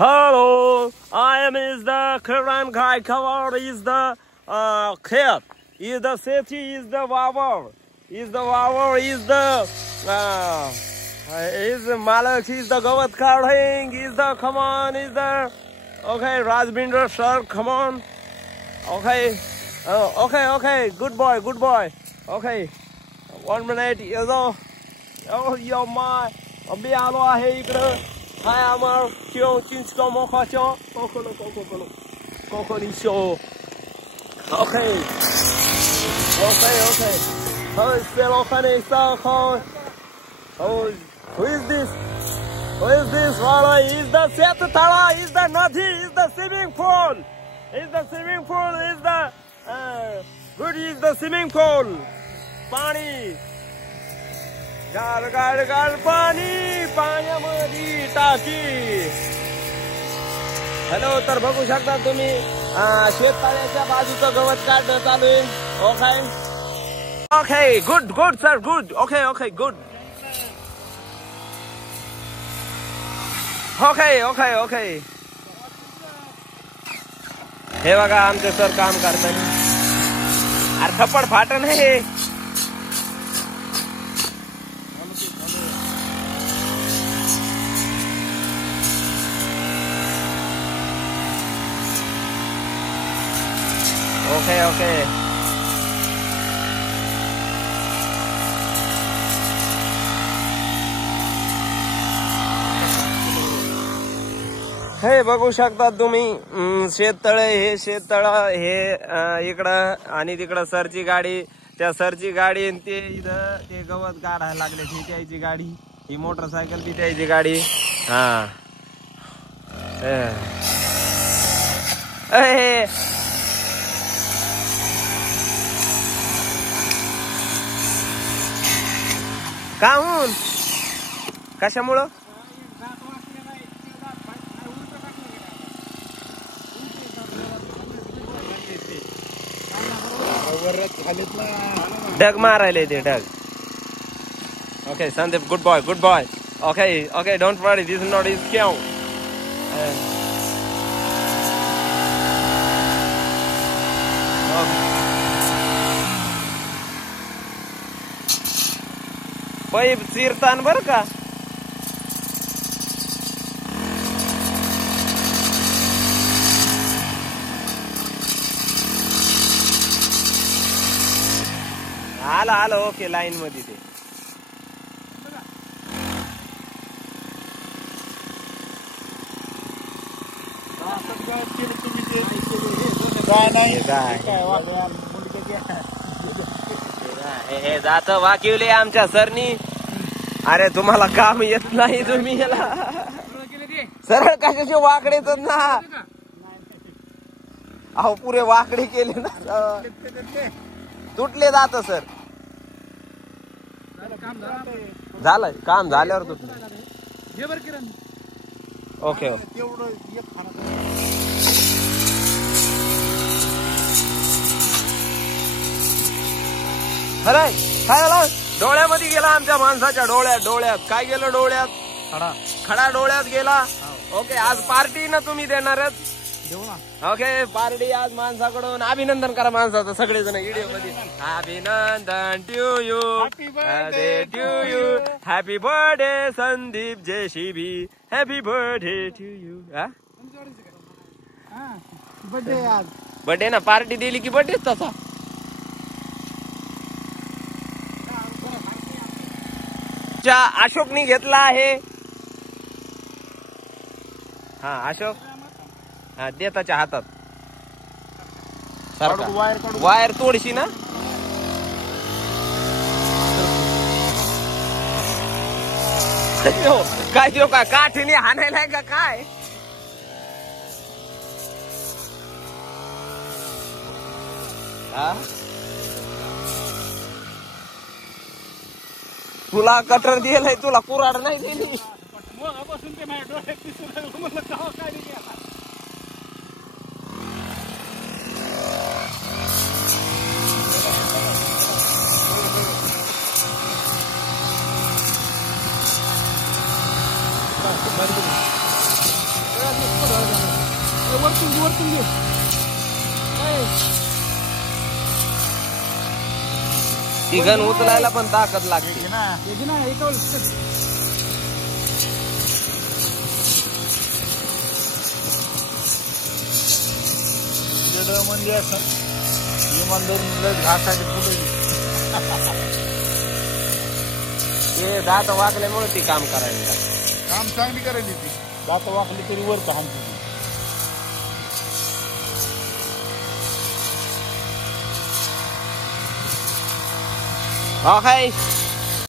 Hello, I am is the Quran guy. Cover is the khet. Is the city is the water. Is the water is the is the Malak is the Gavat Karhing is the come on is the okay Rajbinder sir come on okay okay good boy okay 1 minute येतो oh yo my अभी आलो आहे इकडं हाय आम्हाला क्यों चिंचको मोखाचो कोकोनी show okay how is fellow Khanisa oh who is this Wala is the Setala is the Nadi is the swimming pool is the good is the swimming pool Pani Gar Pani पाण्यामध्ये टाकी hello तर बघू शकता तुम्ही शेततळ्याच्या बाजूचं गवत काढणं चालू आहे okay good sir good okay good okay हे बघा आमचे सर काम करतात अरे थप्पड फाटन हे ओके हे बघू शकता तुम्ही शेततळे हे इकडं आणि तिकडं सरची गाडी त्या सरची गाडी आणि ते इथं ते गवत काढायला लागले ती त्याची गाडी ही मोटरसायकल ती त्याची गाडी हा काहून कशामुळं डग मारायले ते डग okay Sandeep good boy okay don't worry this is not is क्यों पाईप चिरतान बर का आलं ओके लाईन मध्ये ते हे जात वाकिवले आमच्या सरनी अरे तुम्हाला काम येत नाही तुम्ही याला सरळ कशाचे वाकडे तर ना अहो पुरे वाकडे केले ना तुटले जात सर झालं काम झाल्यावर तुटले ओके अरे काय झालं डोळ्यामध्ये गेला आमच्या माणसाच्या डोळ्यात काय गेलं डोळ्यात खडा डोळ्यात गेला ओके आज पार्टी ना तुम्ही देणारच ओके पार्टी आज माणसाकडून अभिनंदन करा माणसाचं सगळेजण व्हिडिओ मध्ये अभिनंदन to you happy birthday Sandeep JCB happy birthday to you birthday ना पार्टी दिली की बर्थडे तसा अशोकनी घेतला आहे हा अशोक हा देताच्या हातात वायर तोडशी ना काय देऊ का काठीने हाणायला का काय तुला कटर दिलंय तुला कुराड नाही दिली वरतून घे ती गण उचलायला पण ताकद लागते ना म्हणजे असं इमानदार घासाठी कुठे ते दात वाकल्यामुळे ती काम करायला काम चांगली करायली ती दात वाकली तरी वर थांबते Okay.